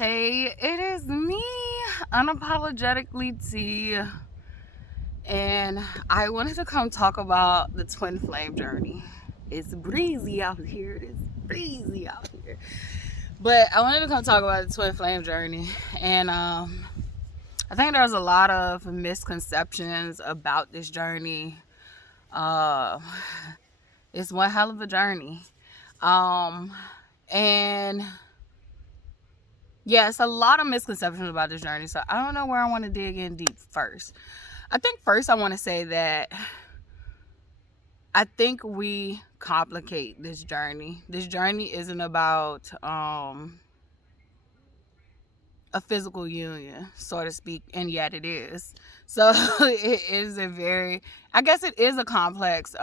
Hey, it is me, Unapologetically T, and I wanted to come talk about the twin flame journey. It's breezy out here. But I wanted to come talk about the twin flame journey, and I think there's a lot of misconceptions about this journey. It's one hell of a journey, and it's a lot of misconceptions about this journey. So I don't know where I want to dig in deep first. I think first I want to say that I think we complicate this journey. This journey isn't about a physical union, so to speak, and yet it is. So it is it is a complex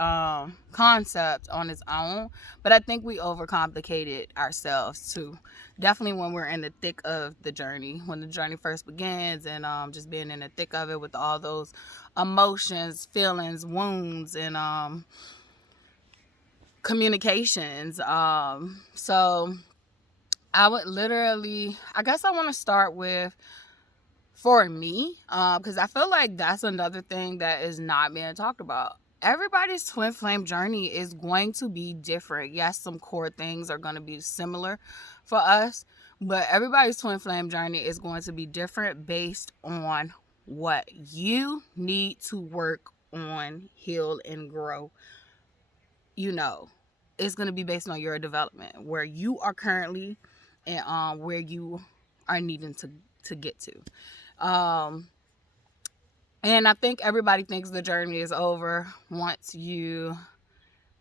concept on its own, but I think we overcomplicate it ourselves too. Definitely when we're in the thick of the journey, when the journey first begins, and just being in the thick of it with all those emotions, feelings, wounds, and communications. So I would I guess I want to start with, for me, because I feel like that's another thing that is not being talked about. Everybody's twin flame journey is going to be different. Yes, some core things are going to be similar for us, but everybody's twin flame journey is going to be different based on what you need to work on, heal, and grow. It's going to be based on your development, where you are currently, and where you are needing to get to. And I think everybody thinks the journey is over once you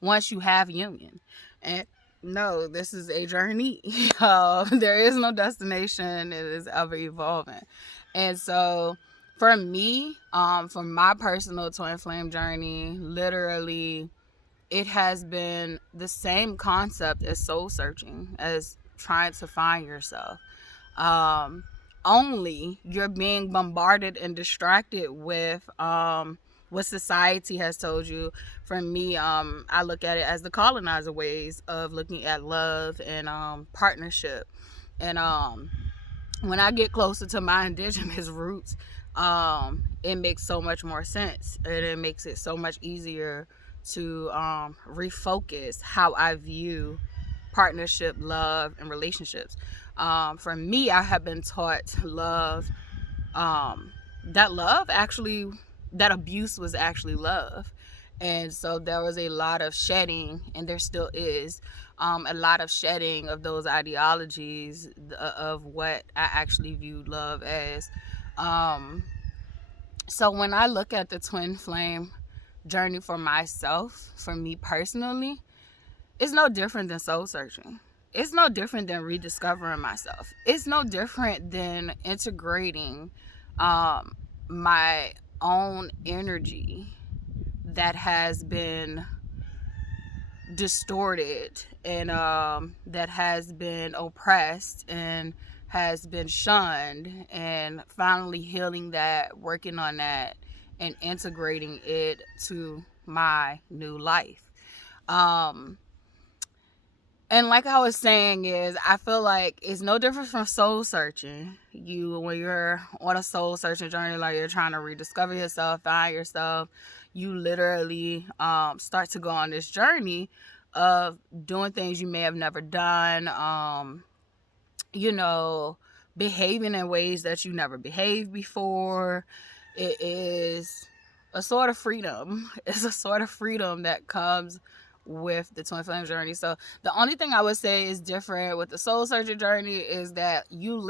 have union. And no, this is a journey. There is no destination. It is ever evolving. And so for me, for my personal twin flame journey, literally, it has been the same concept as soul searching, as trying to find yourself. Only you're being bombarded and distracted with what society has told you. For me, I look at it as the colonizer ways of looking at love and partnership. And when I get closer to my indigenous roots, it makes so much more sense, and it makes it so much easier to refocus how I view partnership, love, and relationships. For me, I have been taught that abuse was actually love. And so there was a lot of shedding, and there still is a lot of shedding of those ideologies of what I actually viewed love as. So when I look at the twin flame journey for myself, for me personally, it's no different than soul searching. It's no different than rediscovering myself. It's no different than integrating my own energy that has been distorted, and that has been oppressed and has been shunned, and finally healing that, working on that, and integrating it to my new life. And like I was saying, I feel like it's no different from soul searching. When you're on a soul searching journey, like you're trying to rediscover yourself, find yourself, you literally start to go on this journey of doing things you may have never done, behaving in ways that you never behaved before. It is a sort of freedom. It's a sort of freedom that comes with the twin flame journey. So the only thing I would say is different with the soul searching journey is that you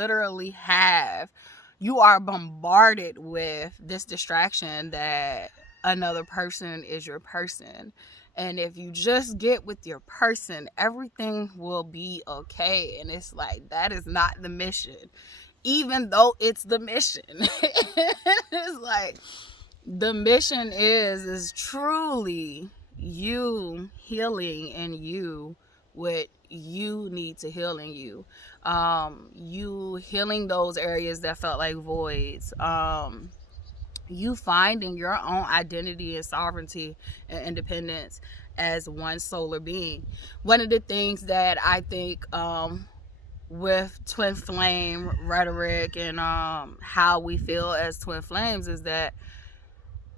are bombarded with this distraction that another person is your person. And if you just get with your person, everything will be okay. And it's like, that is not the mission, even though it's the mission. It's like, the mission is truly you healing in you what you need to heal in you. You healing those areas that felt like voids. You finding your own identity and sovereignty and independence as one solar being. One of the things that I think with twin flame rhetoric and how we feel as twin flames is that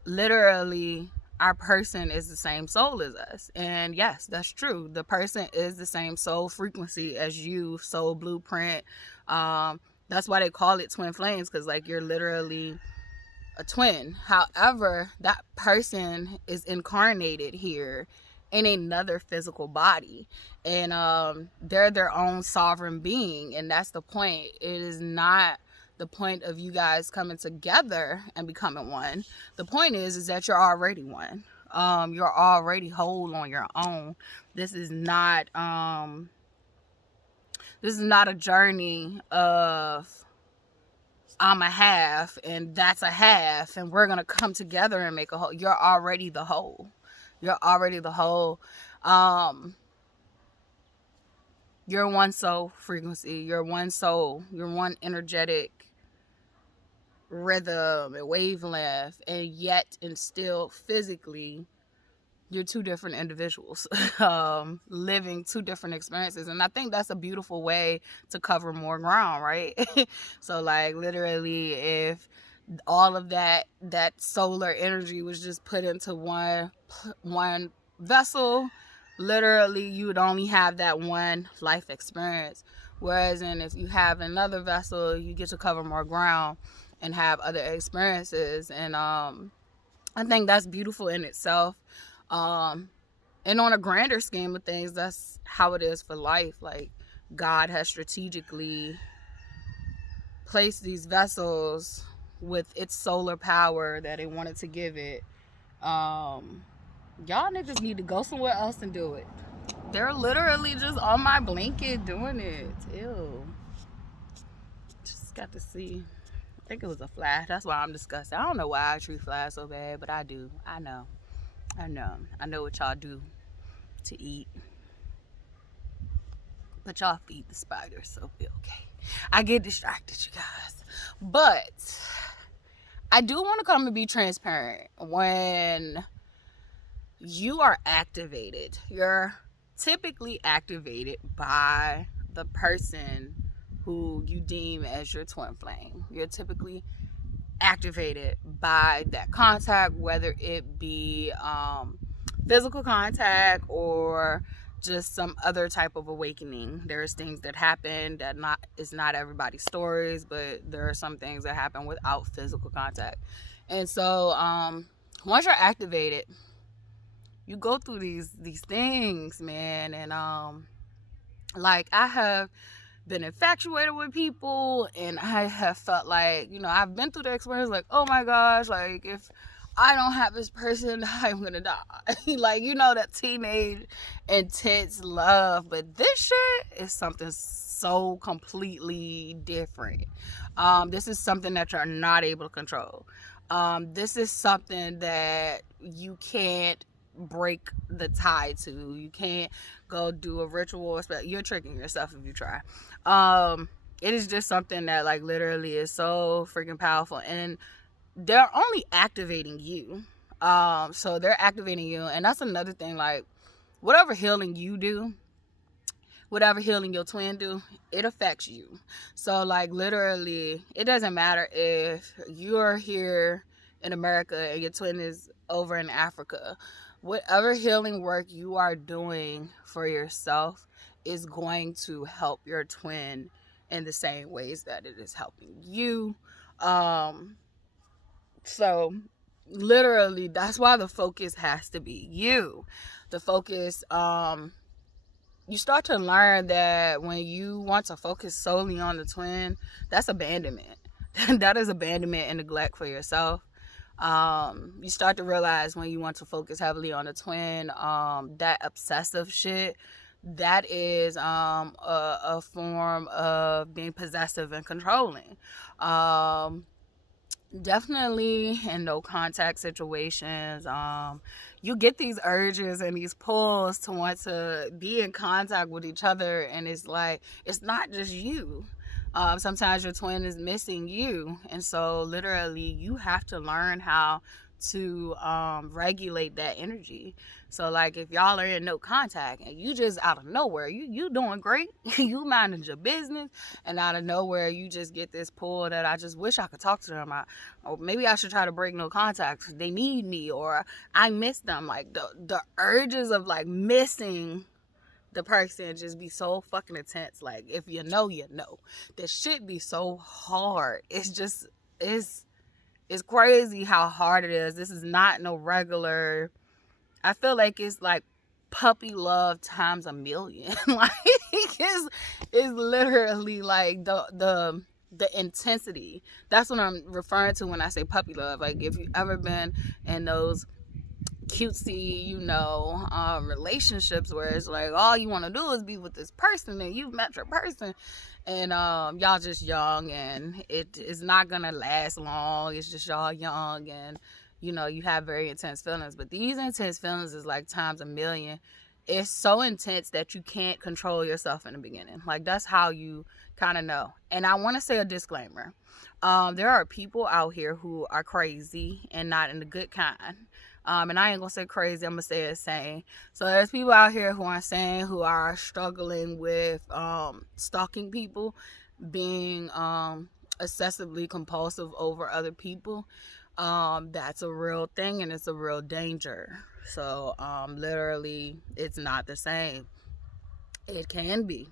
literally our person is the same soul as us. And yes, that's true. The person is the same soul frequency as you, soul blueprint. That's why they call it twin flames, because like you're literally a twin. However, that person is incarnated here in another physical body, and they're their own sovereign being, and that's the point. It is not the point of you guys coming together and becoming one. The point is that you're already one. You're already whole on your own. This is not a journey of I'm a half and that's a half and we're gonna come together and make a whole. You're already the whole. You're already the whole. You're one soul frequency. You're one soul. You're one energetic rhythm and wavelength, and yet and still physically you're two different individuals living two different experiences. And I think that's a beautiful way to cover more ground, right? So like literally if all of that solar energy was just put into one vessel, literally you would only have that one life experience. Whereas if you have another vessel, you get to cover more ground and have other experiences. And I think that's beautiful in itself. And on a grander scheme of things, that's how it is for life. Like God has strategically placed these vessels with its solar power that it wanted to give it. Y'all niggas need to go somewhere else and do it. They're literally just on my blanket doing it. Ew. Just got to see. I think it was a fly. That's why I'm disgusted. I don't know why I treat flies so bad, but I do. I know what y'all do to eat. But y'all feed the spiders, so be okay. I get distracted, you guys. But I do want to come and be transparent. When you are activated, you're typically activated by the person who you deem as your twin flame. You're typically activated by that contact, whether it be physical contact or just some other type of awakening. There's things that happen that it's not everybody's stories, but there are some things that happen without physical contact. And so once you're activated, you go through these things, man. And like I have been infatuated with people, and I have felt like, I've been through the experience like, oh my gosh, like if I don't have this person, I'm gonna die. Like, that teenage intense love. But this shit is something so completely different. This is something that you're not able to control. This is something that you can't break the tie to. You can't go do a ritual. You're tricking yourself if you try. It is just something that like literally is so freaking powerful, and they're only activating you. So they're activating you, and that's another thing. Like whatever healing you do, whatever healing your twin do, it affects you. So like literally, it doesn't matter if you're here in America and your twin is over in Africa. Whatever healing work you are doing for yourself is going to help your twin in the same ways that it is helping you. So literally, that's why the focus has to be you. The focus, you start to learn that when you want to focus solely on the twin, that's abandonment. That is abandonment and neglect for yourself. You start to realize when you want to focus heavily on the twin, that obsessive shit, that is a form of being possessive and controlling. Definitely in no contact situations, you get these urges and these pulls to want to be in contact with each other, and it's like, it's not just you. Sometimes your twin is missing you, and so literally you have to learn how to regulate that energy. So like if y'all are in no contact and you just out of nowhere, you doing great, you minding your business, and out of nowhere you just get this pull that I just wish I could talk to them. Or maybe I should try to break no contact. They need me, or I miss them. Like the urges of like missing the person just be so fucking intense. Like if you know, you know. This shit be so hard. It's crazy how hard it is. This is not no regular. I feel like it's like puppy love times a million. Like it's literally like the intensity. That's what I'm referring to when I say puppy love. Like if you've ever been in those cutesy, relationships where it's like all you want to do is be with this person and you've met your person, and y'all just young and it is not gonna last long. It's just y'all young and you have very intense feelings, but these intense feelings is like times a million. It's so intense that you can't control yourself in the beginning. Like that's how you kind of know. And I want to say a disclaimer. There are people out here who are crazy and not in the good kind. And I ain't gonna say crazy, I'm gonna say insane. So there's people out here who are insane, who are struggling with stalking people, being excessively compulsive over other people. That's a real thing and it's a real danger. So literally it's not the same. It can be.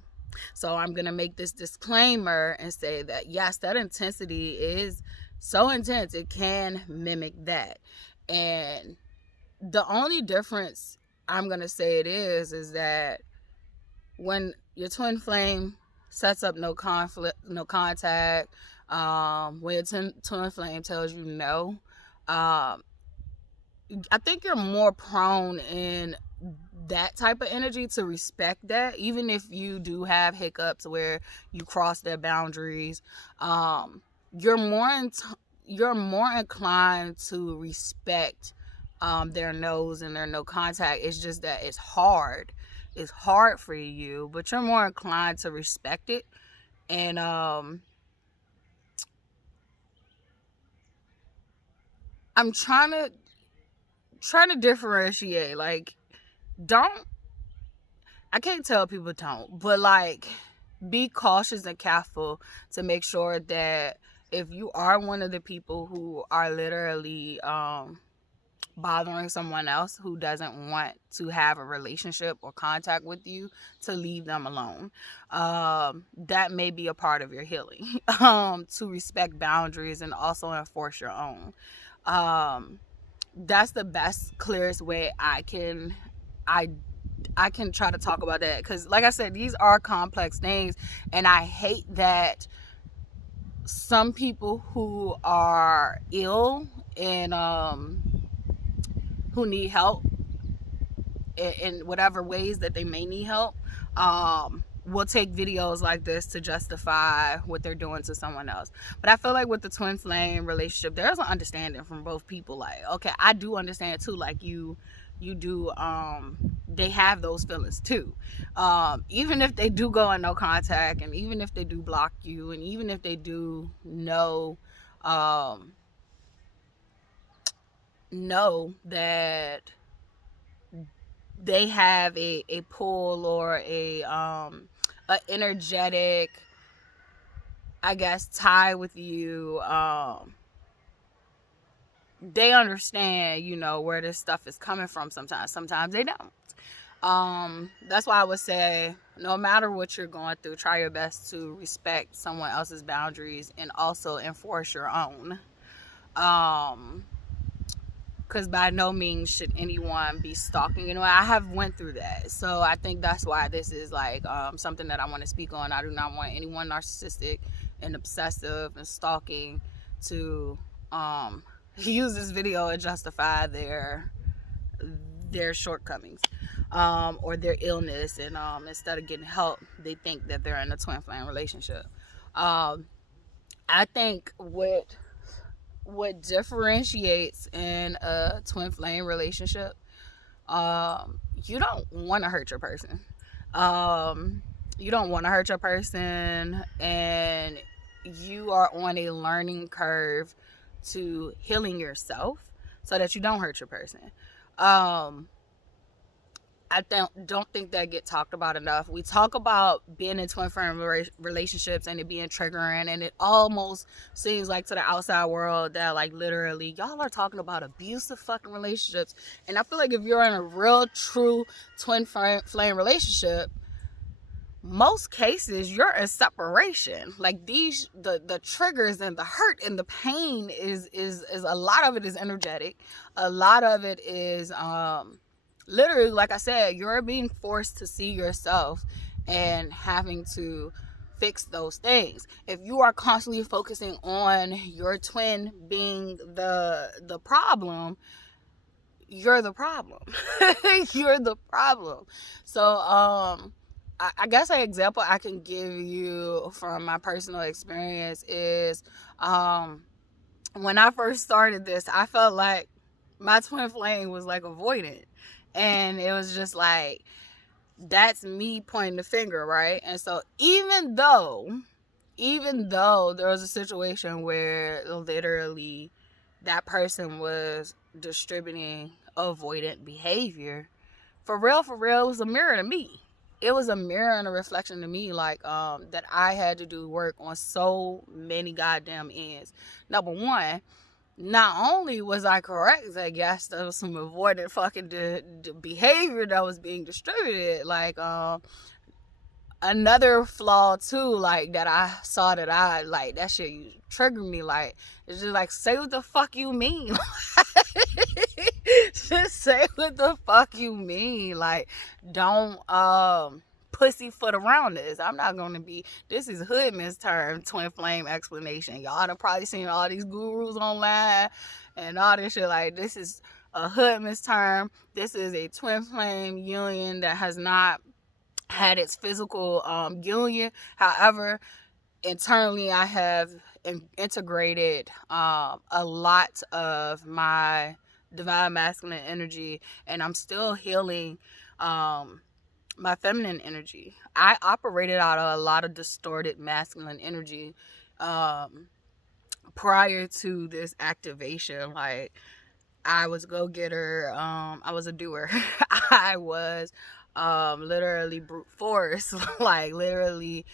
So I'm gonna make this disclaimer and say that yes, that intensity is so intense it can mimic that. And the only difference I'm going to say it is that when your twin flame sets up no conflict, no contact, when your twin flame tells you no, I think you're more prone in that type of energy to respect that, even if you do have hiccups where you cross their boundaries. You're more inclined to respect their no's and their no contact. It's just that it's hard for you, but you're more inclined to respect it. And I'm trying to differentiate. Like, I can't tell people don't, but like be cautious and careful to make sure that if you are one of the people who are literally bothering someone else who doesn't want to have a relationship or contact with you, to leave them alone. That may be a part of your healing, to respect boundaries and also enforce your own. That's the best, clearest way I can try to talk about that, because like I said, these are complex things, and I hate that some people who are ill and who need help in whatever ways that they may need help, will take videos like this to justify what they're doing to someone else. But I feel like with the twin flame relationship, there's an understanding from both people. Like, okay, I do understand too. Like you do, they have those feelings too. Even if they do go in no contact, and even if they do block you, and even if they do know that they have a pull or a energetic, I guess, tie with you, they understand, where this stuff is coming from sometimes they don't. That's why I would say, no matter what you're going through, try your best to respect someone else's boundaries and also enforce your own. Because by no means should anyone be stalking. I have went through that. So I think that's why this is like something that I want to speak on. I do not want anyone narcissistic and obsessive and stalking to use this video and justify their shortcomings or their illness. And instead of getting help, they think that they're in a twin flame relationship. I think what differentiates in a twin flame relationship, you don't want to hurt your person. You don't want to hurt your person, and you are on a learning curve to healing yourself so that you don't hurt your person. I don't think that get talked about enough. We talk about being in twin flame relationships and it being triggering, and it almost seems like to the outside world that like literally y'all are talking about abusive fucking relationships. And I feel like if you're in a real true twin flame relationship, most cases you're in separation. Like the triggers and the hurt and the pain is a lot of it is energetic. A lot of it is literally, like I said, you're being forced to see yourself and having to fix those things. If you are constantly focusing on your twin being the problem, you're the problem. You're the problem. So I guess an example I can give you from my personal experience is when I first started this, I felt like my twin flame was like avoidant. And it was just like, that's me pointing the finger, right? And so even though there was a situation where literally that person was distributing avoidant behavior, for real, it was a mirror to me. It was a mirror and a reflection to me, like that I had to do work on so many goddamn ends. Number one, not only was I correct, I guess there was some avoidant fucking behavior that was being distributed. Like another flaw too, like that I saw that I like that shit triggered me. Like it's just like, say what the fuck you mean. Just say what the fuck you mean. Like don't pussyfoot around this. I'm not gonna be, this is Hoodman's term, twin flame explanation. Y'all done probably seen all these gurus online and all this shit. Like, this is a Hoodman's term. This is a twin flame union that has not had its physical union. However, internally I have integrated a lot of my divine masculine energy, and I'm still healing my feminine energy. I operated out of a lot of distorted masculine energy prior to this activation. Like, I was a go-getter, I was a doer. I was literally brute force. Like literally,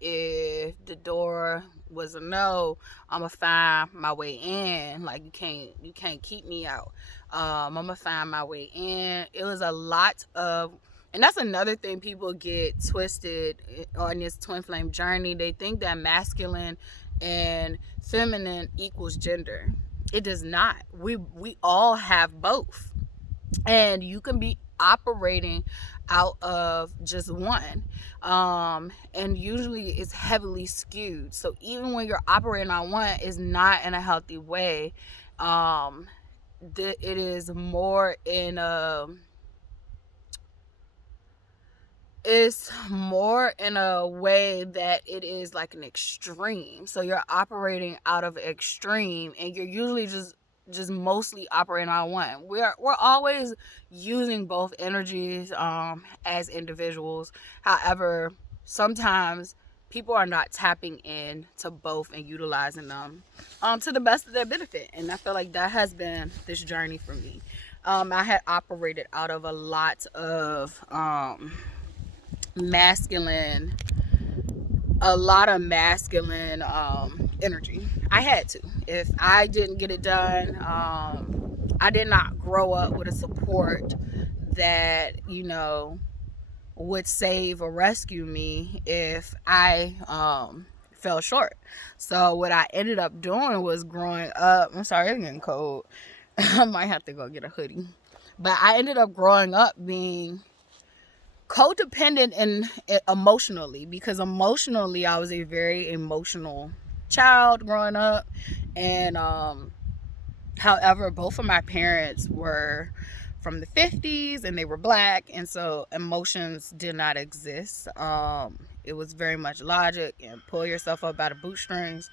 if the door was a no, I'ma find my way in. Like you can't keep me out. I'ma find my way in. It was a lot of, and that's another thing people get twisted on this twin flame journey. They think that masculine and feminine equals gender. It does not. We all have both. And you can be operating out of just one. And usually it's heavily skewed. So even when you're operating on one, it's not in a healthy way. It is more in a, it's more in a way that it is like an extreme. So you're operating out of extreme, and you're usually just mostly operating on one. We're always using both energies as individuals. However, sometimes people are not tapping in to both and utilizing them to the best of their benefit. And I feel like that has been this journey for me. I had operated out of a lot of masculine energy. I had to. If I didn't get it done, I did not grow up with a support that, you know, would save or rescue me if I fell short. So what I ended up doing was growing up, I'm sorry, it's getting cold. I might have to go get a hoodie. But I ended up growing up being codependent and emotionally, because emotionally I was a very emotional child growing up. And however, both of my parents were from the 50s and they were black, and so emotions did not exist. It was very much logic and pull yourself up by the bootstrings.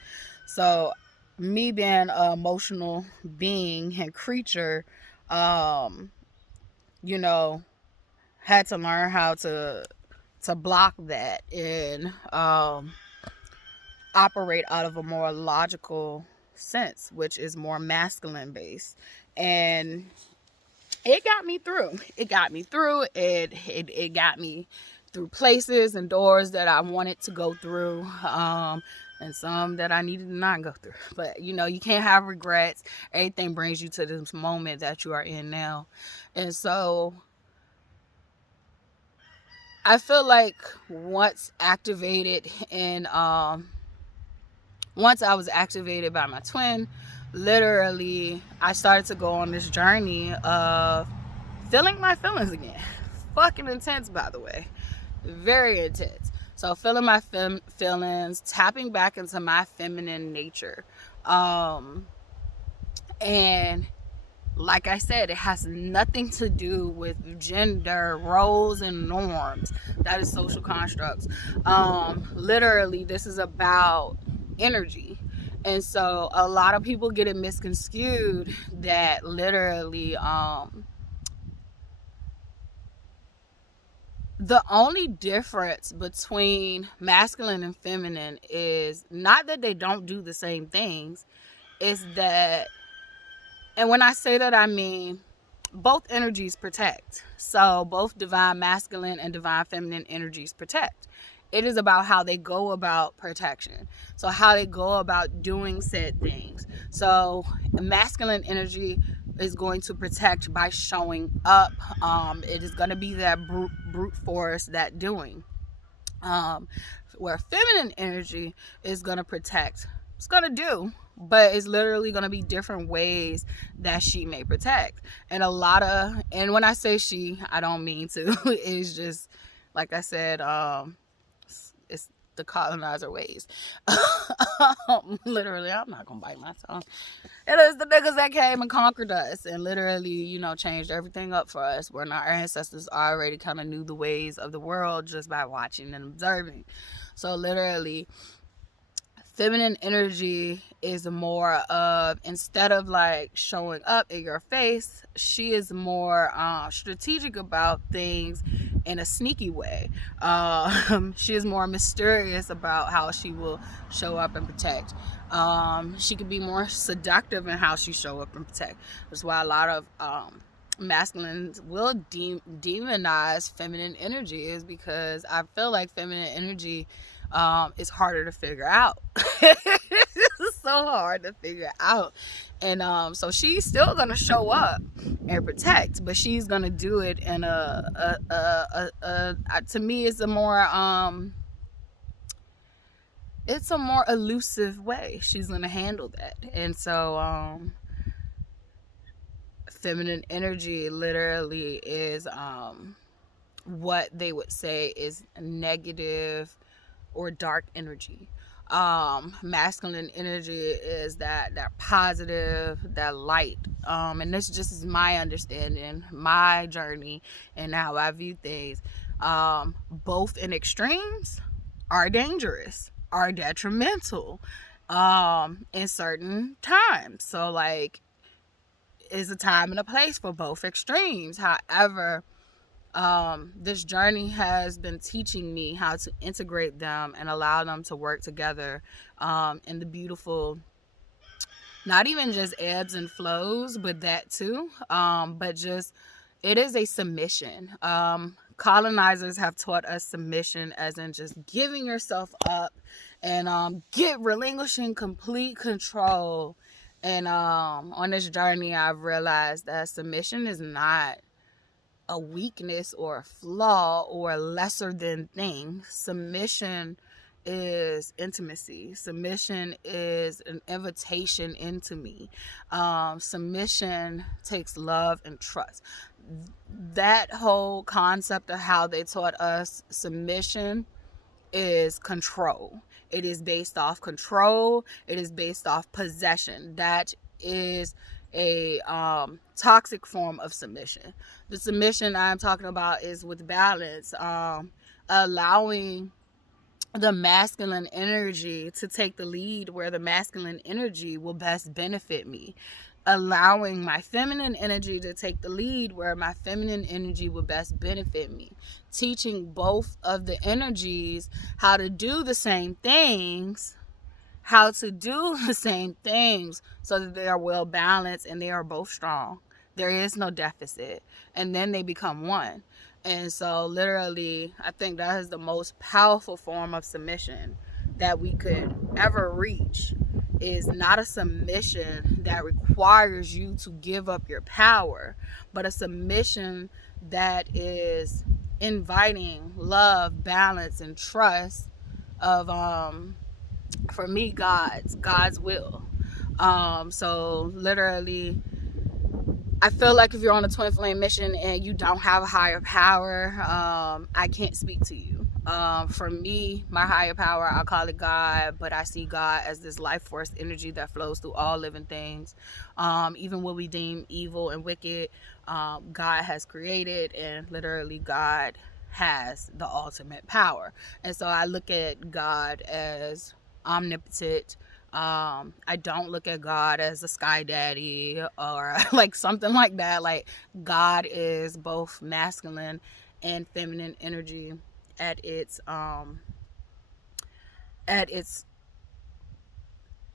So me being an emotional being and creature, you know, had to learn how to block that and operate out of a more logical sense, which is more masculine based. And it got me through. It got me through. It got me through places and doors that I wanted to go through, and some that I needed to not go through. But you know, you can't have regrets. Everything brings you to this moment that you are in now. And so I feel like once activated and once I was activated by my twin, literally I started to go on this journey of feeling my feelings again. Fucking intense, by the way. Very intense. So feeling my feelings, tapping back into my feminine nature. And like I said, it has nothing to do with gender, roles, and norms. That is social constructs. Literally, this is about energy. And so a lot of people get it misconstrued that literally the only difference between masculine and feminine is not that they don't do the same things, is that, and when I say that, I mean both energies protect. So both divine masculine and divine feminine energies protect. It is about how they go about protection. So how they go about doing said things. So masculine energy is going to protect by showing up. It is going to be that brute force, that doing. Where feminine energy is going to protect. It's going to do, but it's literally going to be different ways that she may protect. And and when I say she, I don't mean to. It's just, like I said, it's the colonizer ways. Literally, I'm not gonna bite my tongue. It is the niggas that came and conquered us and literally, you know, changed everything up for us, when our ancestors already kind of knew the ways of the world just by watching and observing. So literally, feminine energy is more of, instead of like showing up in your face, she is more strategic about things in a sneaky way. She is more mysterious about how she will show up and protect. She could be more seductive in how she show up and protect. That's why a lot of masculines will demonize feminine energy, is because I feel like feminine energy is harder to figure out. It's so hard to figure out. And so she's still gonna show up and protect, but she's gonna do it in to me, it's a more elusive way. She's gonna handle that. And so feminine energy literally is what they would say is negative or dark energy. Masculine energy is that positive, that light. And this just is my understanding, my journey, and how I view things. Both in extremes are dangerous, are detrimental in certain times. So like, is a time and a place for both extremes. However, this journey has been teaching me how to integrate them and allow them to work together in the beautiful, not even just ebbs and flows, but that too. But just, it is a submission. Colonizers have taught us submission as in just giving yourself up and relinquishing complete control. And on this journey, I've realized that submission is not a weakness or a flaw or a lesser than thing. Submission is intimacy. Submission is an invitation into me. Submission takes love and trust. That whole concept of how they taught us submission is control. It is based off control. It is based off possession. That is a toxic form of submission. The submission I'm talking about is with balance, allowing the masculine energy to take the lead where the masculine energy will best benefit me, allowing my feminine energy to take the lead where my feminine energy will best benefit me, teaching both of the energies how to do the same things, so that they are well balanced and they are both strong. There is no deficit. And then they become one. And so literally, I think that is the most powerful form of submission that we could ever reach, is not a submission that requires you to give up your power, but a submission that is inviting love, balance, and trust of for me, God's will. So literally, I feel like if you're on a twin flame mission and you don't have a higher power, I can't speak to you. For me, my higher power, I call it God, but I see God as this life force energy that flows through all living things. Even what we deem evil and wicked, God has created, and literally God has the ultimate power. And so I look at God as omnipotent. I don't look at God as a sky daddy or like something like that. Like, God is both masculine and feminine energy at its at its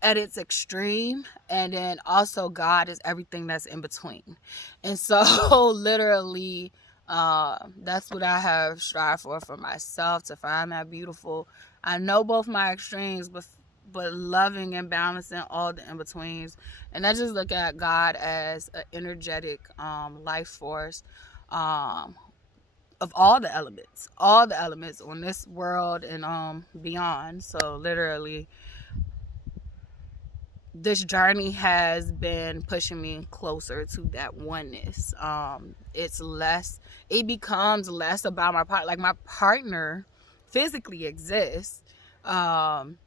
at its extreme, and then also God is everything that's in between. And so literally, that's what I have strived for myself, to find that beautiful. I know both my extremes, but loving and balancing all the in-betweens. And I just look at God as an energetic life force, of all the elements on this world and beyond. So literally, this journey has been pushing me closer to that oneness. It becomes less about my partner. Like, my partner physically exists. However,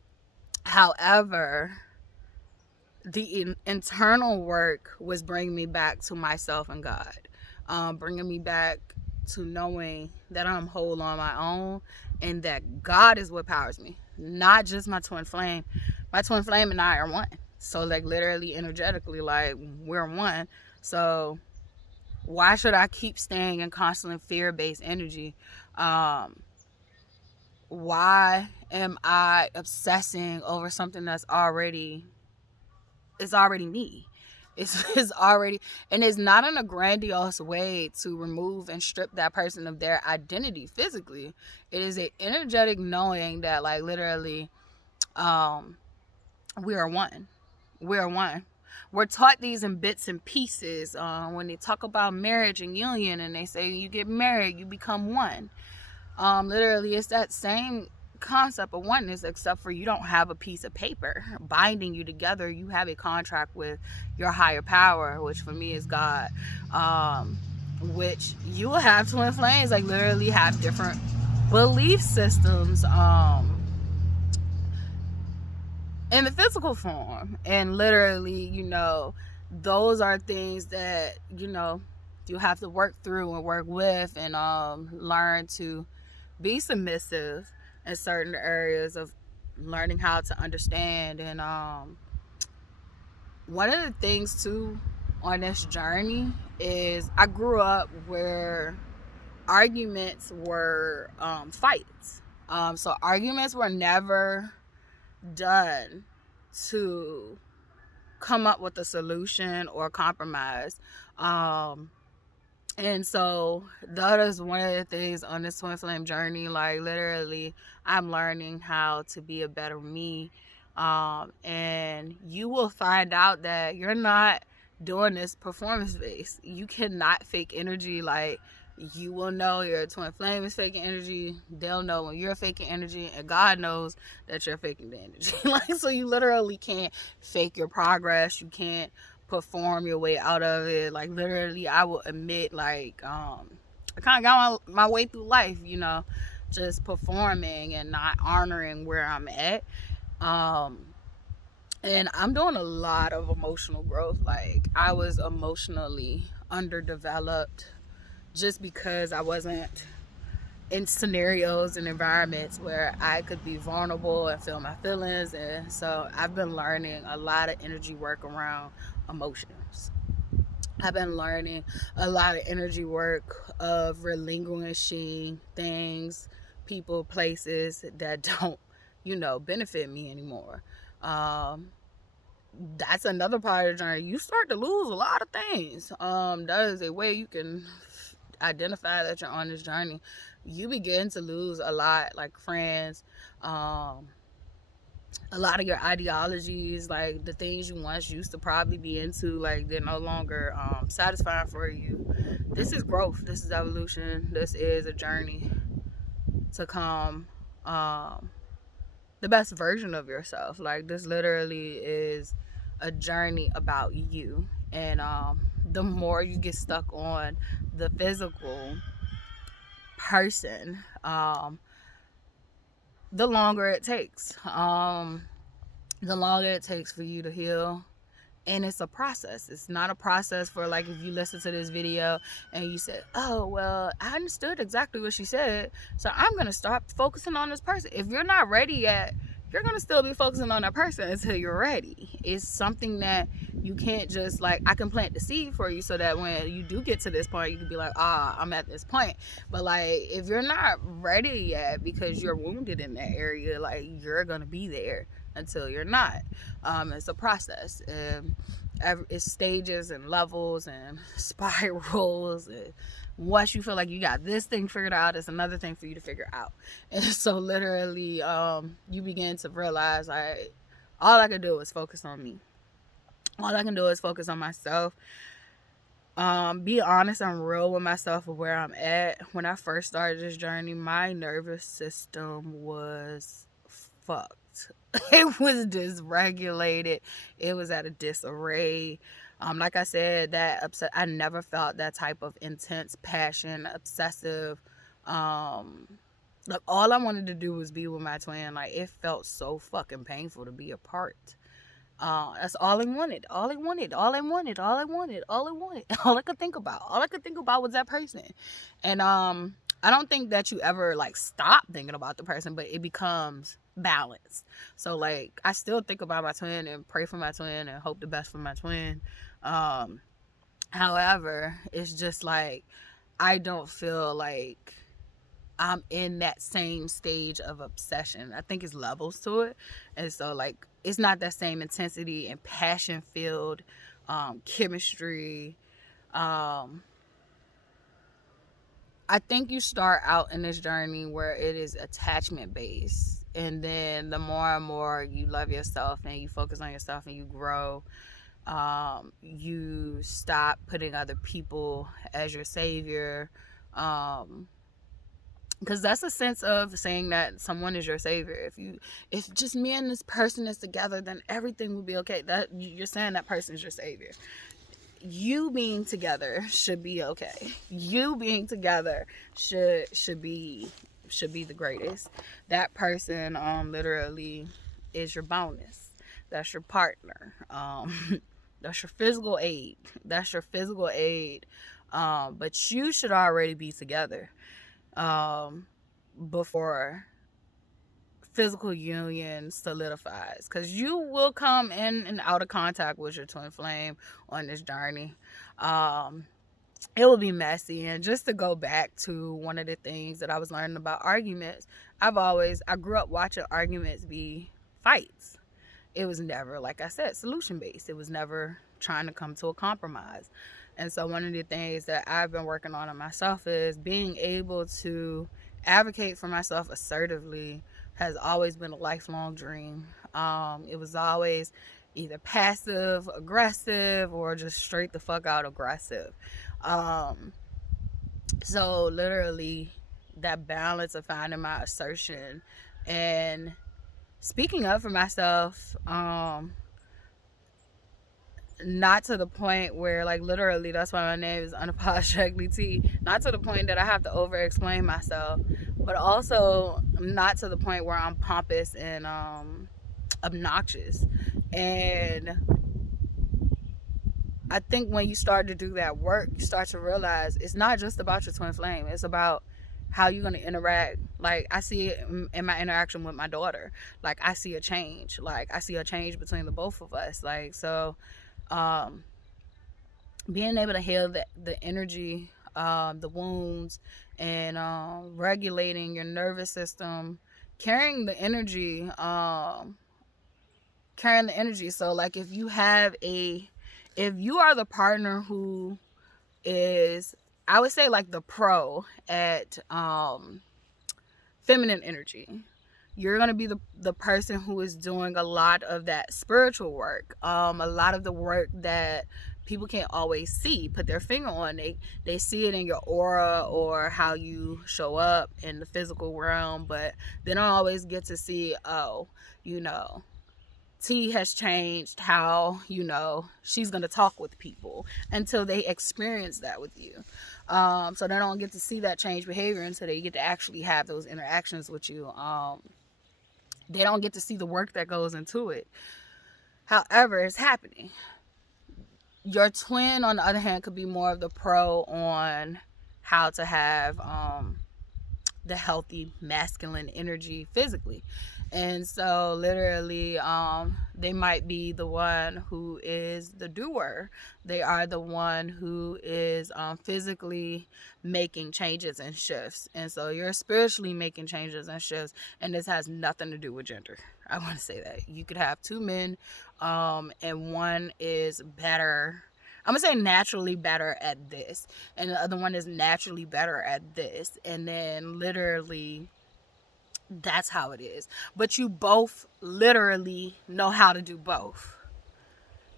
the internal work was bringing me back to myself and God, bringing me back to knowing that I'm whole on my own, and that God is what powers me, not just my twin flame. My twin flame and I are one. So, like, literally, energetically, like, we're one. So why should I keep staying in constant fear-based energy? Why am I obsessing over something that's already me? It's already, and it's not in a grandiose way to remove and strip that person of their identity physically. It is an energetic knowing that, like, literally, we are one. We're one. We're taught these in bits and pieces. When they talk about marriage and union, and they say you get married, you become one. Literally, it's that same concept of oneness, except for you don't have a piece of paper binding you together. You have a contract with your higher power, which for me is God. Which you will have twin flames, like, literally have different belief systems. In the physical form, and literally, those are things that you have to work through and work with, and learn to be submissive in certain areas of learning how to understand. And one of the things too on this journey is I grew up where arguments were fights. So arguments were never done to come up with a solution or compromise. And so that is one of the things on this twin flame journey. Like, literally, I'm learning how to be a better me. And you will find out that you're not doing this performance based. You cannot fake energy. Like, you will know your twin flame is faking energy. They'll know when you're faking energy, and God knows that you're faking the energy. Like, so you literally can't fake your progress. You can't perform your way out of it. Like, literally, I will admit, like, I kind of got my way through life, just performing and not honoring where I'm at. And I'm doing a lot of emotional growth. Like, I was emotionally underdeveloped just because I wasn't in scenarios and environments where I could be vulnerable and feel my feelings. And so I've been learning a lot of energy work around emotions. I've been learning a lot of energy work of relinquishing things, people, places that don't, benefit me anymore. that's another part of the journey. You start to lose a lot of things. That is a way you can identify that you're on this journey. You begin to lose a lot, like friends, a lot of your ideologies, like the things you once used to probably be into, like they're no longer satisfying for you. This is growth. This is evolution. This is a journey to come the best version of yourself. Like this literally is a journey about you. And the more you get stuck on the physical person, the longer it takes. The longer it takes for you to heal. And it's a process. It's not a process for, like, if you listen to this video and you said, oh, well, I understood exactly what she said, so I'm going to stop focusing on this person. If you're not ready yet, you're going to still be focusing on that person until you're ready. It's something that you can't just, like, I can plant the seed for you so that when you do get to this point, you can be like, I'm at this point. But, like, if you're not ready yet because you're wounded in that area, like, you're going to be there until you're not. It's a process. It's stages and levels and spirals. And once you feel like you got this thing figured out, it's another thing for you to figure out. And so literally, you begin to realize, like, all I can do is focus on me. All I can do is focus on myself. Be honest and real with myself of where I'm at. When I first started this journey, my nervous system was fucked. It was dysregulated. It was at a disarray. Like I said, I never felt that type of intense passion, obsessive. Like, all I wanted to do was be with my twin. Like, it felt so fucking painful to be apart. That's all I wanted. All I wanted. All I wanted. All I wanted. All I wanted. All I could think about. All I could think about was that person. And I don't think that you ever, like, stop thinking about the person, but it becomes balanced. So, like, I still think about my twin and pray for my twin and hope the best for my twin. However, it's just like, I don't feel like I'm in that same stage of obsession. I think it's levels to it. And so, like, it's not that same intensity and passion filled chemistry. I think you start out in this journey where it is attachment based, and then the more and more you love yourself and you focus on yourself and you grow, you stop putting other people as your savior, because that's a sense of saying that someone is your savior. If just me and this person is together, then everything will be okay. That you're saying that person is your savior. You being together should be okay. You being together should be the greatest. That person literally is your bonus. That's your partner. That's your physical aid. That's your physical aid. But you should already be together before physical union solidifies, because you will come in and out of contact with your twin flame on this journey. It will be messy. And just to go back to one of the things that I was learning about arguments, I grew up watching arguments be fights. It was never, like I said, solution based. It was never trying to come to a compromise. And so one of the things that I've been working on in myself is being able to advocate for myself assertively has always been a lifelong dream. It was always either passive aggressive or just straight the fuck out aggressive. So literally that balance of finding my assertion and speaking up for myself, not to the point where, like, literally, that's why my name is Unapologetically T. Not to the point that I have to over explain myself, but also not to the point where I'm pompous and obnoxious. And I think when you start to do that work, you start to realize it's not just about your twin flame. It's about how you're going to interact. Like, I see it in my interaction with my daughter. Like, I see a change. Like, I see a change between the both of us. Like, so being able to heal the energy, the wounds, and regulating your nervous system, carrying the energy carrying the energy. So like if you are the partner who is, I would say, like the pro at feminine energy, you're going to be the person who is doing a lot of that spiritual work, a lot of the work that people can't always see, put their finger on. They see it in your aura or how you show up in the physical realm, but they don't always get to see, oh, T has changed how, she's going to talk with people, until they experience that with you. So they don't get to see that change behavior until they get to actually have those interactions with you. They don't get to see the work that goes into it. However, it's happening. Your twin, on the other hand, could be more of the pro on how to have the healthy masculine energy physically. And so literally they might be the one who is the doer. They are the one who is physically making changes and shifts. And so you're spiritually making changes and shifts, and this has nothing to do with gender. I want to say that you could have two men and one is better, I'm going to say naturally better at this, and the other one is naturally better at this. And then literally that's how it is. But you both literally know how to do both,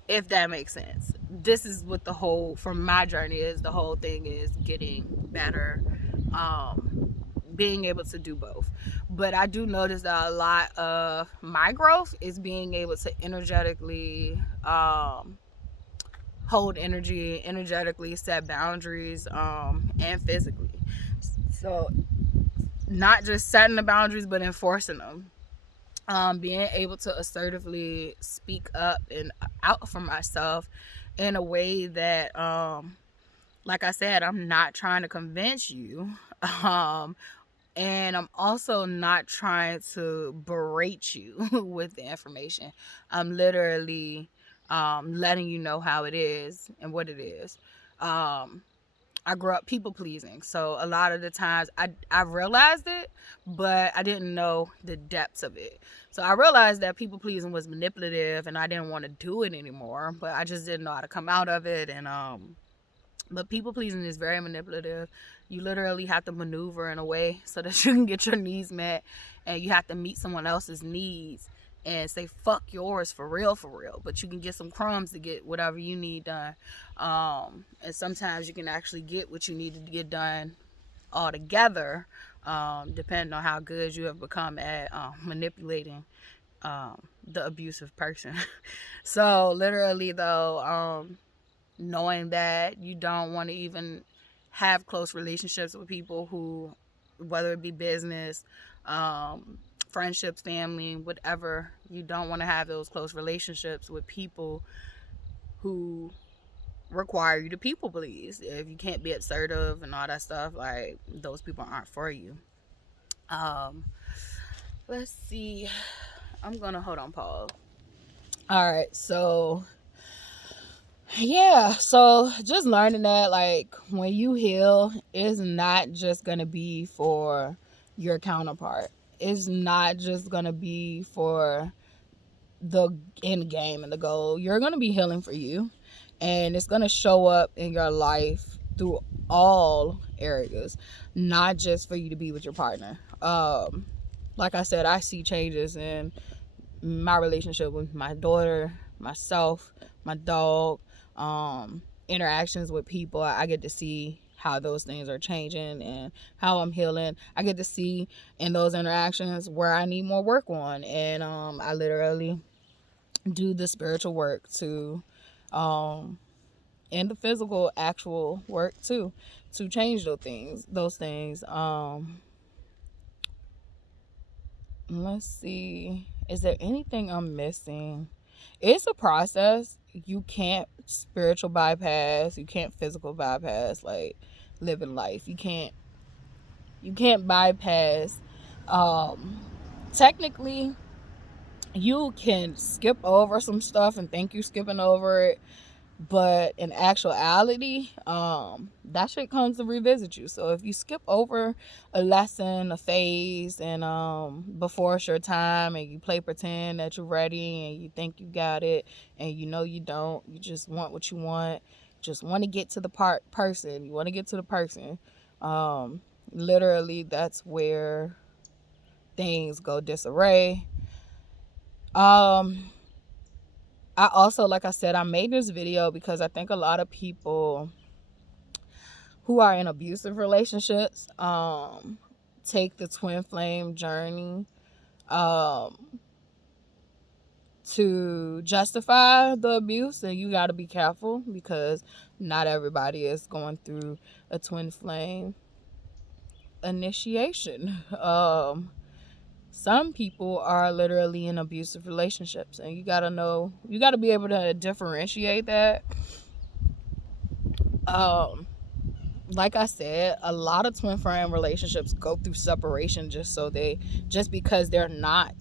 if that makes sense. This is what the whole, from my journey, is the whole thing is getting better, being able to do both. But I do notice that a lot of my growth is being able to energetically hold energy, energetically set boundaries, and physically. So not just setting the boundaries, but enforcing them. Being able to assertively speak up and out for myself in a way that, like I said, I'm not trying to convince you. And I'm also not trying to berate you with the information. I'm literally letting you know how it is and what it is. I grew up people pleasing, so a lot of the times I realized it, but I didn't know the depths of it. So I realized that people pleasing was manipulative, and I didn't want to do it anymore, but I just didn't know how to come out of it. And but people pleasing is very manipulative. You literally have to maneuver in a way so that you can get your needs met, and you have to meet someone else's needs and say fuck yours for real, but you can get some crumbs to get whatever you need done. And sometimes you can actually get what you need to get done all together, depending on how good you have become at manipulating the abusive person. So literally though, knowing that you don't want to even have close relationships with people who, whether it be business, friendships, family, whatever, you don't want to have those close relationships with people who require you to people please. If you can't be assertive and all that stuff, like, those people aren't for you. Let's see, I'm gonna hold on pause. All right, so yeah, so just learning that, like, when you heal, it's not just gonna be for your counterpart. It's not just gonna be for the end game and the goal. You're gonna be healing for you, and it's gonna show up in your life through all areas, not just for you to be with your partner. Like I said, I see changes in my relationship with my daughter, myself, my dog, interactions with people. I get to see how those things are changing and how I'm healing. I get to see in those interactions where I need more work on, and I literally do the spiritual work to and the physical actual work too, to change those things. Let's see, is there anything I'm missing? It's a process. You can't spiritual bypass, you can't physical bypass, like, living life. You can't bypass. Technically you can skip over some stuff and think you're skipping over it, But in actuality, that shit comes to revisit you. So if you skip over a lesson, a phase, and before it's your time, and you play pretend that you're ready and you think you got it, and you know you don't, you just want what you want, just want to get to the person. You want to get to the person. Literally, that's where things go disarray. I also, like I said, I made this video because I think a lot of people who are in abusive relationships take the twin flame journey to justify the abuse, and you got to be careful because not everybody is going through a twin flame initiation. Some people are literally in abusive relationships, and you got to be able to differentiate that. Like I said, a lot of twin flame relationships go through separation just because they're not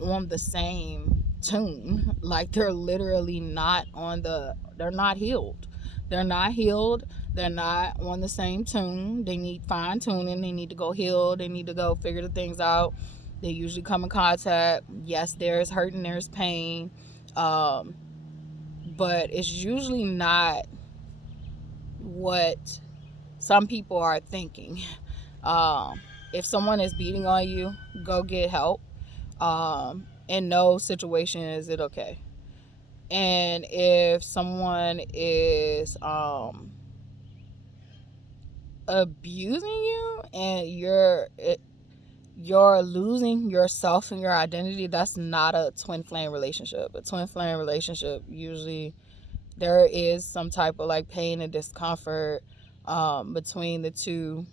on the same tune. Like they're literally they're not healed. They're not healed. They're not on the same tune. They need fine tuning. They need to go heal. They need to go figure the things out. They usually come in contact. Yes, there's hurt and there's pain. But it's usually not what some people are thinking. If someone is beating on you, go get help. In no situation is it okay. And if someone is abusing you and you're losing yourself and your identity, that's not a twin flame relationship. A twin flame relationship, usually there is some type of like pain and discomfort between the two.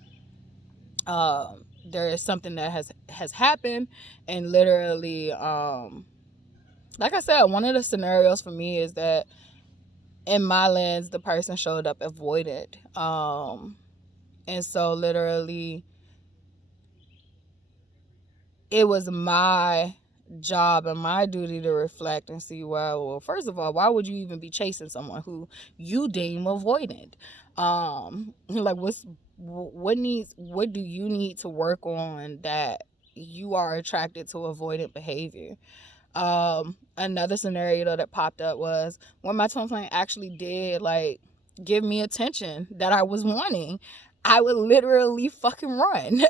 There is something that has happened, and literally, like I said, one of the scenarios for me is that in my lens, the person showed up avoided, and so literally, it was my job and my duty to reflect and see, well, first of all, why would you even be chasing someone who you deem avoidant? Like what do you need to work on that you are attracted to avoidant behavior? Another scenario that popped up was when my twin flame actually did like give me attention that I was wanting, I would literally fucking run.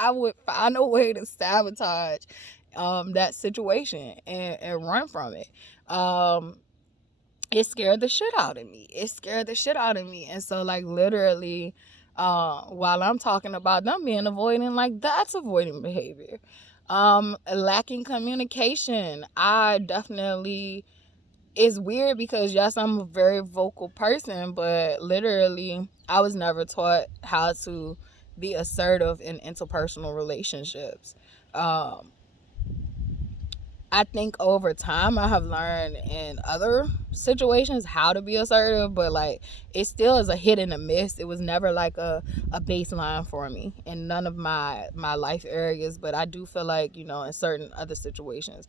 I would find a way to sabotage that situation and run from it. It scared the shit out of me. And so like literally, while I'm talking about them being avoidant, like that's avoidant behavior. Lacking communication. I definitely, it's weird because yes, I'm a very vocal person, but literally I was never taught how to be assertive in interpersonal relationships. I think over time I have learned in other situations how to be assertive, but like it still is a hit and a miss. It was never like a baseline for me in none of my life areas, but I do feel like, you know, in certain other situations,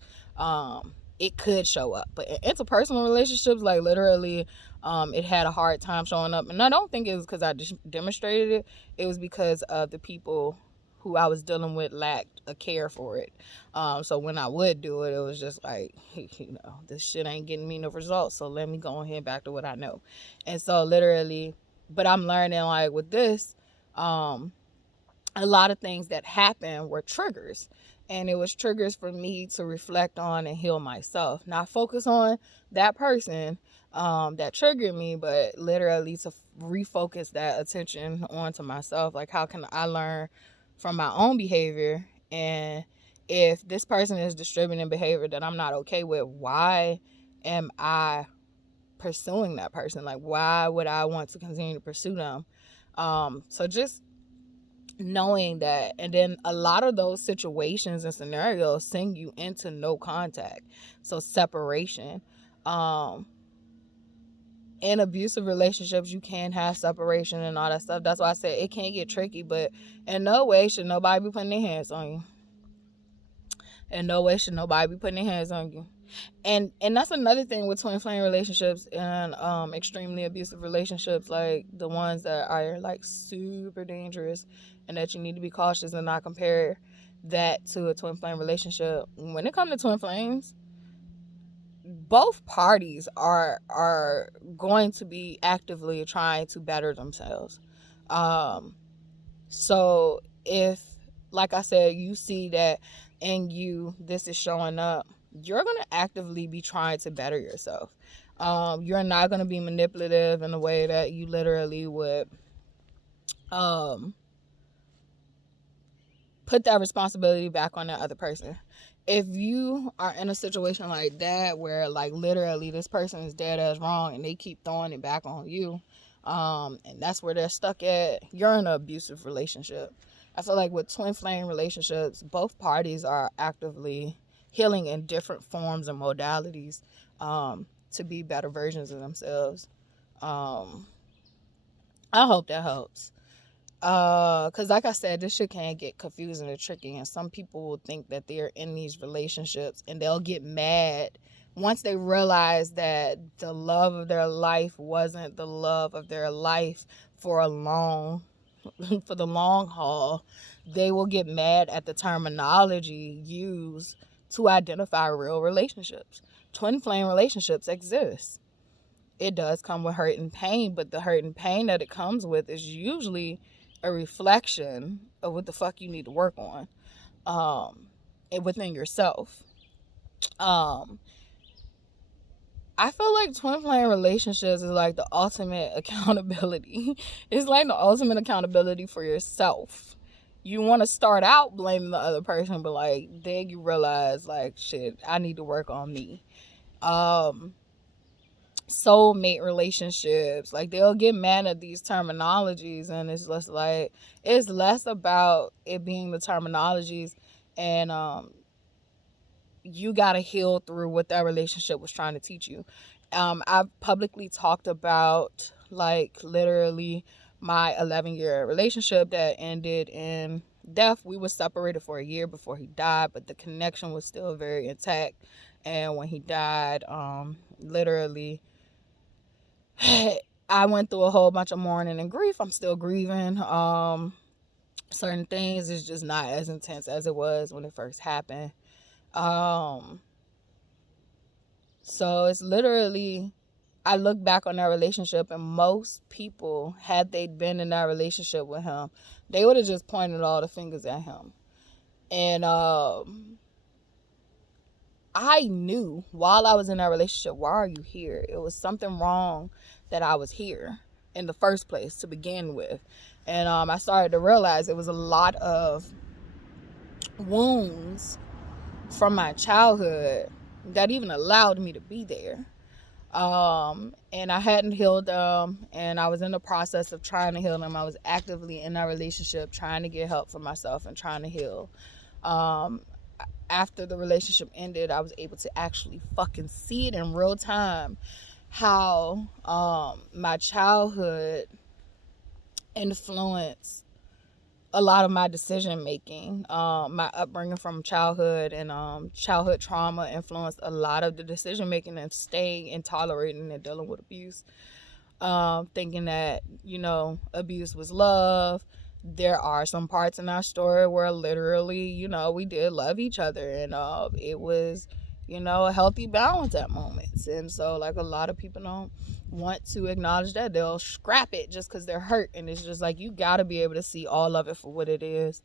it could show up. But in interpersonal relationships, like literally, it had a hard time showing up. And I don't think it was because I demonstrated it. It was because of the people who I was dealing with lacked a care for it. So when I would do it, it was just like, you know, this shit ain't getting me no results. So let me go ahead back to what I know. And so literally, but I'm learning like with this, a lot of things that happened were triggers. And it was triggers for me to reflect on and heal myself. Not focus on that person that triggered me, but literally to refocus that attention onto myself. Like, how can I learn from my own behavior? And if this person is distributing behavior that I'm not okay with, why am I pursuing that person? Like, why would I want to continue to pursue them? So just knowing that. And then a lot of those situations and scenarios send you into no contact, so separation. In abusive relationships, you can have separation and all that stuff. That's why I said it can get tricky, but in no way should nobody be putting their hands on you. and no way should nobody be putting their hands on you. And that's another thing with twin flame relationships and extremely abusive relationships, like the ones that are like super dangerous and that you need to be cautious and not compare that to a twin flame relationship. When it comes to twin flames, both parties are going to be actively trying to better themselves. So if, like I said, you see that in you, this is showing up, you're going to actively be trying to better yourself. You're not going to be manipulative in a way that you literally would put that responsibility back on that other person. If you are in a situation like that where like literally this person is dead as wrong and they keep throwing it back on you, and that's where they're stuck at, you're in an abusive relationship. I feel like with twin flame relationships, both parties are actively healing in different forms and modalities to be better versions of themselves. I hope that helps. Because like I said, this shit can get confusing and tricky, and some people will think that they're in these relationships and they'll get mad once they realize that the love of their life wasn't the love of their life for the long haul. They will get mad at the terminology used to identify real relationships. Twin flame relationships exist. It does come with hurt and pain, but the hurt and pain that it comes with is usually a reflection of what the fuck you need to work on and within yourself. I feel like twin flame relationships is like the ultimate accountability. It's like the ultimate accountability for yourself. You want to start out blaming the other person, but like then you realize like, shit, I need to work on me. Soulmate relationships, like they'll get mad at these terminologies, and it's less like, it's less about it being the terminologies, and you gotta heal through what that relationship was trying to teach you. I've publicly talked about like literally my 11-year relationship that ended in death. We were separated for a year before he died, but the connection was still very intact. And when he died, literally I went through a whole bunch of mourning and grief. I'm still grieving. Certain things is just not as intense as it was when it first happened. So it's literally, I look back on that relationship, and most people, had they been in that relationship with him, they would have just pointed all the fingers at him. And I knew while I was in that relationship, why are you here? It was something wrong that I was here in the first place to begin with. And I started to realize it was a lot of wounds from my childhood that even allowed me to be there. And I hadn't healed them, and I was in the process of trying to heal them. I was actively in that relationship trying to get help for myself and trying to heal. After the relationship ended, I was able to actually fucking see it in real time, how my childhood influenced a lot of my decision making. My upbringing from childhood and childhood trauma influenced a lot of the decision making and staying and tolerating and dealing with abuse. Thinking that, abuse was love. There are some parts in our story where literally, we did love each other, and it was, a healthy balance at moments. And so, like, a lot of people don't want to acknowledge that. They'll scrap it just because they're hurt, and it's just like, you gotta be able to see all of it for what it is.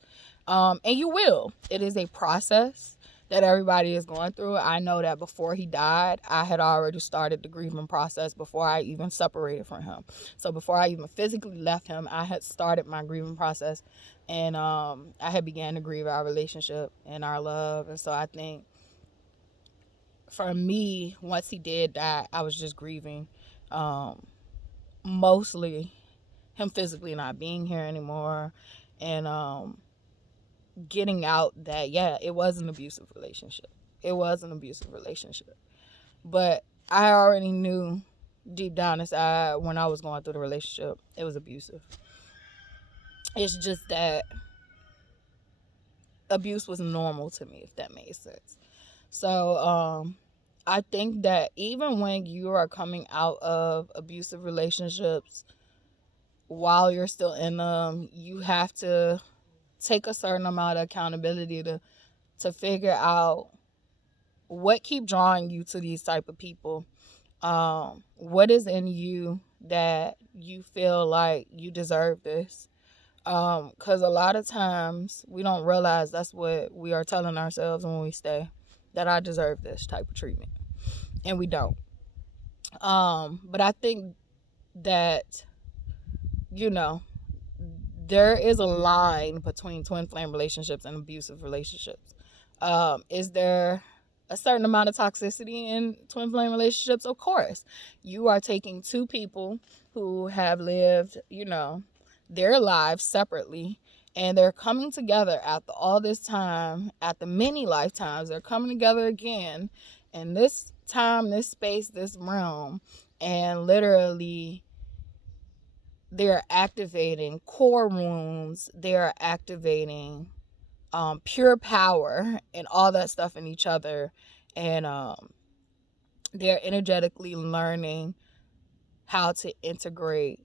And you will. It is a process that everybody is going through. I know that before he died, I had already started the grieving process before I even separated from him. So before I even physically left him, I had started my grieving process, and I had began to grieve our relationship and our love. And so I think for me, once he did die, I was just grieving mostly him physically not being here anymore, and getting out that, yeah, it was an abusive relationship. But I already knew deep down inside when I was going through the relationship, it was abusive. It's just that abuse was normal to me, if that made sense. So I think that even when you are coming out of abusive relationships, while you're still in them, you have to take a certain amount of accountability to figure out what keep drawing you to these type of people. What is in you that you feel like you deserve this? Because a lot of times we don't realize that's what we are telling ourselves when we stay, that I deserve this type of treatment, and we don't. But I think that, you know, there is a line between twin flame relationships and abusive relationships. Is there a certain amount of toxicity in twin flame relationships? Of course. You are taking two people who have lived, their lives separately, and they're coming together after all this time, after many lifetimes. They're coming together again in this time, this space, this realm, and literally they're activating core wounds, they're activating pure power and all that stuff in each other, and they're energetically learning how to integrate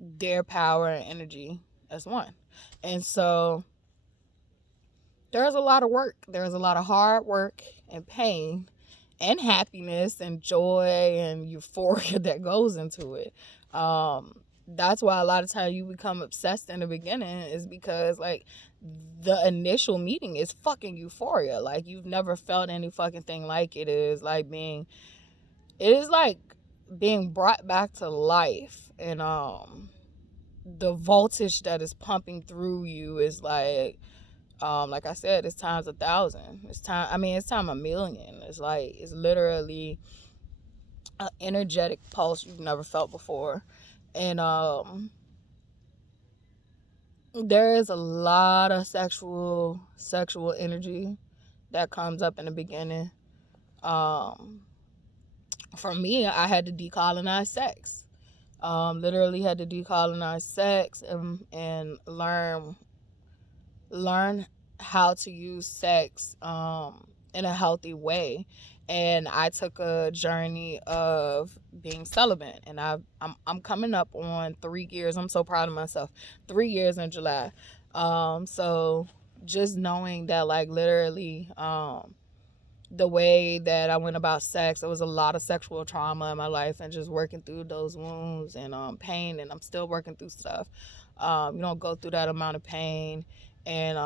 their power and energy as one. And so there's a lot of work, there's a lot of hard work and pain and happiness and joy and euphoria that goes into it. That's why a lot of times you become obsessed in the beginning, is because like the initial meeting is fucking euphoria. Like you've never felt any fucking thing like it. Is like being brought back to life, and the voltage that is pumping through you is like I said, it's times 1,000. It's time a million. It's literally an energetic pulse you've never felt before. And there is a lot of sexual energy that comes up in the beginning. For me, I had to decolonize sex. Literally had to decolonize sex and learn how to use sex in a healthy way. And I took a journey of being celibate, and I'm coming up on 3 years. I'm so proud of myself. 3 years in July. So just knowing that, like, literally, the way that I went about sex, there was a lot of sexual trauma in my life, and just working through those wounds and pain, and I'm still working through stuff. You don't go through that amount of pain and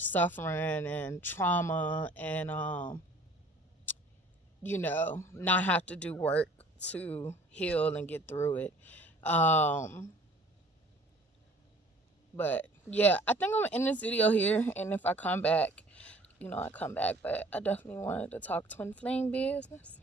suffering and trauma and not have to do work to heal and get through it. But yeah, I think I'm gonna end this video here, and if I come back, I come back. But I definitely wanted to talk twin flame business.